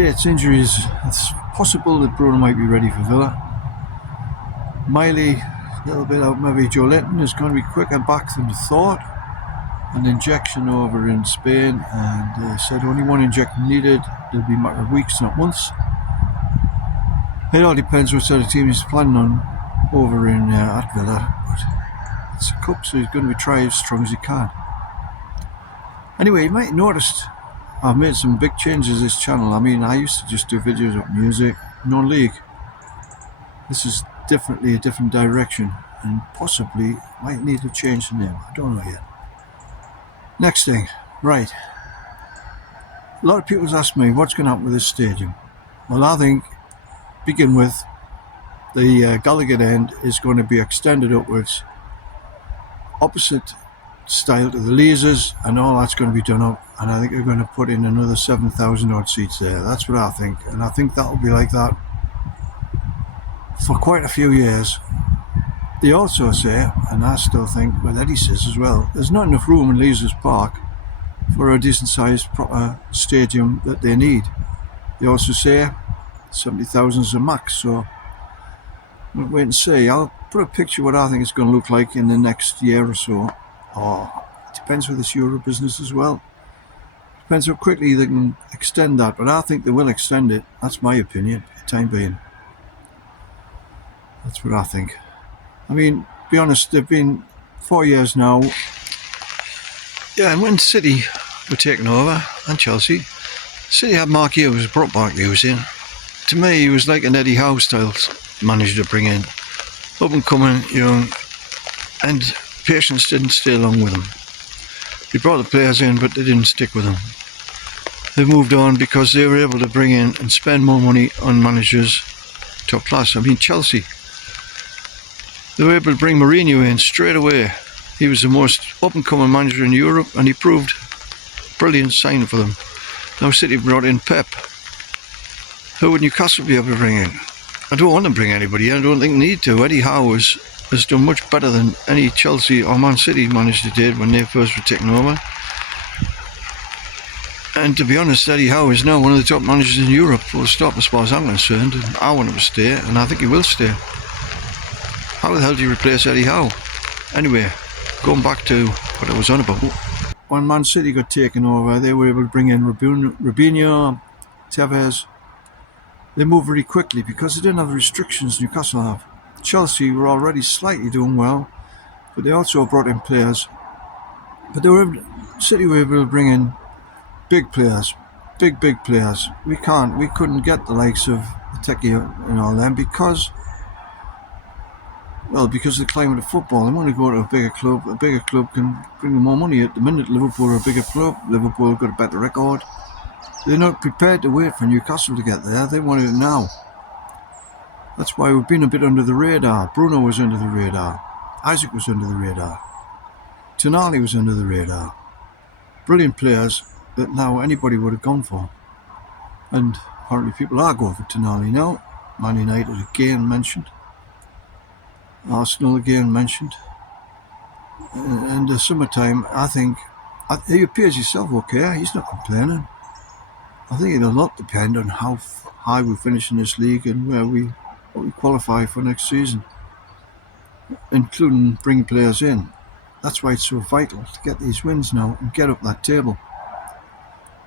Updates, injuries. It's possible that Bruno might be ready for Villa. Miley, a little bit out. Maybe Joe Linton is going to be quicker back than thought. An injection over in Spain, and said only one injection needed. It'll be a matter of weeks, not months. It all depends what sort of team he's planning on over in at Villa. But it's a cup, so he's going to be trying as strong as he can. Anyway, you might have noticed I've made some big changes to this channel. I mean, I used to just do videos of music, non-league. This is definitely a different direction, and possibly might need to change the name. I don't know yet. Next thing, right. A lot of people ask me what's going to happen with this stadium. Well, I think, begin with, the Gallagher end is going to be extended upwards, opposite style to the Leazes, and all that's going to be done up, and I think they're going to put in another 7,000 odd seats there. That's what I think, and I think that'll be like that for quite a few years. They also say, and I still think, well, Eddie says as well, there's not enough room in Leazes Park for a decent sized proper stadium that they need. They also say 70,000 is a max, so we'll wait and see. I'll put a picture of what I think it's going to look like in the next year or so. It depends with this Euro business as well. Depends how quickly they can extend that, but I think they will extend it. That's my opinion, for the time being. That's what I think. I mean, to be honest, they've been 4 years now. Yeah, and when City were taken over, and Chelsea, City had Mark Hughes, brought Mark Hughes in. To me, he was like an Eddie Howe style manager to bring in. Up and coming, young, and patience didn't stay along with him. He brought the players in, but they didn't stick with him. They moved on because they were able to bring in and spend more money on managers top class. I mean, Chelsea, they were able to bring Mourinho in straight away. He was the most up-and-coming manager in Europe, and he proved brilliant sign for them. Now City brought in Pep. Who would Newcastle be able to bring in? I don't want to bring anybody in. I don't think they need to. Eddie Howe has done much better than any Chelsea or Man City manager did when they first were taken over. And to be honest, Eddie Howe is now one of the top managers in Europe, full stop, as far as I'm concerned. And I want him to stay, and I think he will stay. How the hell do you replace Eddie Howe? Anyway, going back to what I was on about. When Man City got taken over, they were able to bring in Robinho, Tevez. They moved very quickly because they didn't have the restrictions Newcastle have. Chelsea were already slightly doing well, but they also brought in players. But City were able to bring in big players, big players. We couldn't get the likes of Techie and all them because of the climate of football. They want to go to a bigger club. A bigger club can bring them more money. At the minute, Liverpool are a bigger club. Liverpool have got a better record. They're not prepared to wait for Newcastle to get there. They want it now. That's why we've been a bit under the radar. Bruno was under the radar. Isaac was under the radar. Tonali was under the radar. Brilliant players that now anybody would have gone for. And apparently people are going for Tonali now. Man United again mentioned. Arsenal again mentioned. In the summertime, I think he appears himself okay. He's not complaining. I think it'll not depend on how high we finish in this league and what we qualify for next season, including bringing players in. That's why it's so vital to get these wins now and get up that table.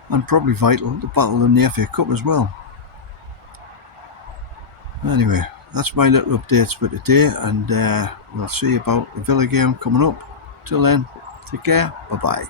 And probably vital to battle in the FA Cup as well. Anyway, that's my little updates for today, and we'll see about the Villa game coming up. Till then, take care. Bye-bye.